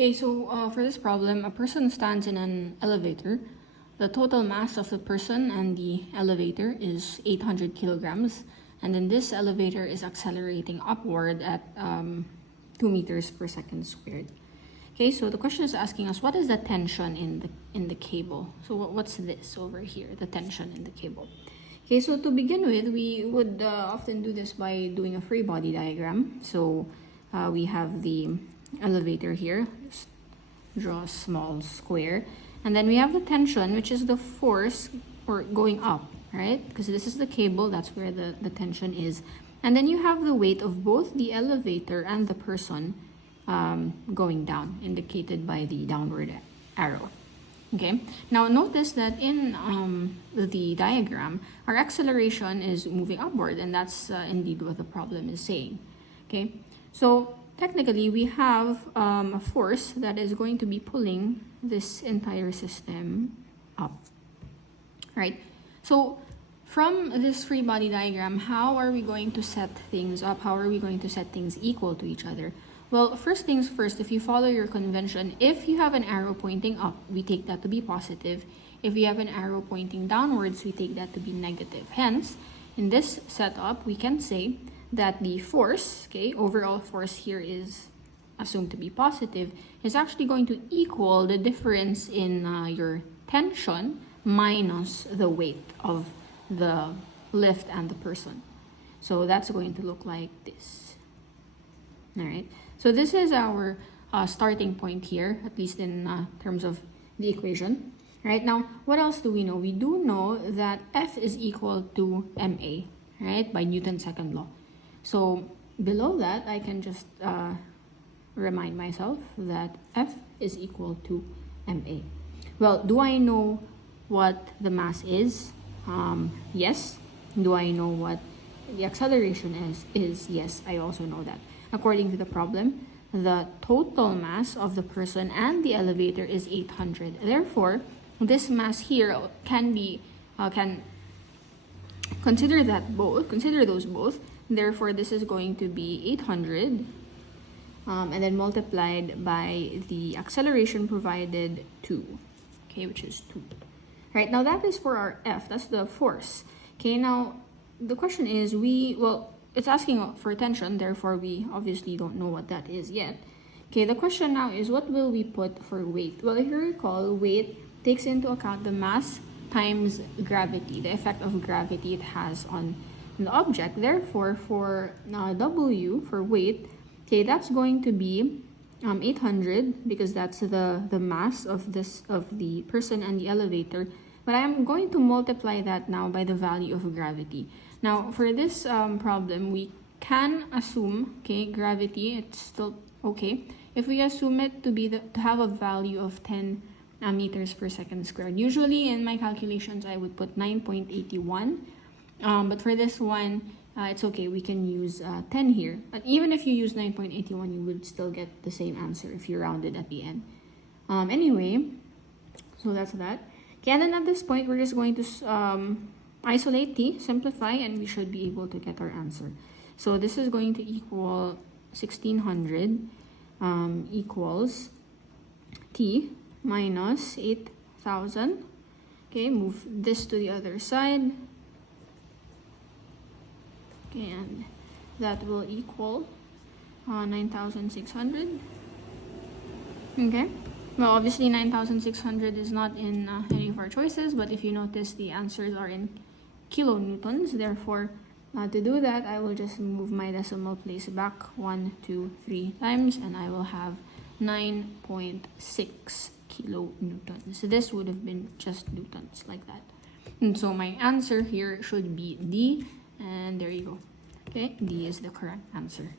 Okay, so for this problem, a person stands in an elevator. The total mass of the person and the elevator is 800 kilograms. And then this elevator is accelerating upward at 2 meters per second squared. Okay, so the question is asking us, what is the tension in the cable? So what's this over here, the tension in the cable? Okay, so to begin with, we would often do this by doing a free body diagram. So we have the elevator here. Just draw a small square. And then we have the tension, which is the force or going up, right? Because this is the cable, that's where the tension is. And then you have the weight of both the elevator and the person going down, indicated by the downward arrow. Okay, now notice that in the diagram, our acceleration is moving upward, and that's indeed what the problem is saying. Okay, so technically we have a force that is going to be pulling this entire system up, right? So from this free body diagram, how are we going to set things up? How are we going to set things equal to each other? Well, first things first, if you follow your convention, if you have an arrow pointing up, we take that to be positive. If you have an arrow pointing downwards, we take that to be negative. Hence, in this setup, we can say that the force, okay, overall force here is assumed to be positive, is actually going to equal the difference in your tension minus the weight of the lift and the person. So that's going to look like this. All right. So this is our starting point here, at least in terms of the equation. Right now, what else do we know? We do know that F is equal to ma, right, by Newton's second law. So below that, I can just remind myself that F is equal to ma. Well, do I know what the mass is? Yes. Do I know what the acceleration is? Yes, I also know that. According to the problem, the total mass of the person and the elevator is 800. Therefore, this mass here can consider those both. Therefore, this is going to be 800 and then multiplied by the acceleration provided 2, okay, which is 2. Right, now that is for our F, that's the force. Okay, now the question is, it's asking for tension, therefore we obviously don't know what that is yet. Okay, the question now is, what will we put for weight? Well, if you recall, weight takes into account the mass times gravity, the effect of gravity it has on the object. Therefore, for W, for weight, okay, that's going to be 800, because that's the mass of the person and the elevator. But I am going to multiply that now by the value of gravity. Now, for this problem, we can assume, okay, gravity, it's still okay. If we assume it to have a value of 10 meters per second squared. Usually in my calculations, I would put 9.81. But for this one, it's okay. We can use 10 here. But even if you use 9.81, you would still get the same answer if you rounded at the end. Anyway, so that's that. Okay, and then at this point, we're just going to isolate t, simplify, and we should be able to get our answer. So this is going to equal 1600 equals t minus 8000. Okay, move this to the other side. Okay, and that will equal 9600. Okay. Well, obviously 9,600 is not in any of our choices, but if you notice, the answers are in kilonewtons. Therefore, to do that, I will just move my decimal place back 1, 2, 3 times, and I will have 9.6 kilonewtons. So this would have been just newtons, like that. And so my answer here should be D, and there you go. Okay, D is the correct answer.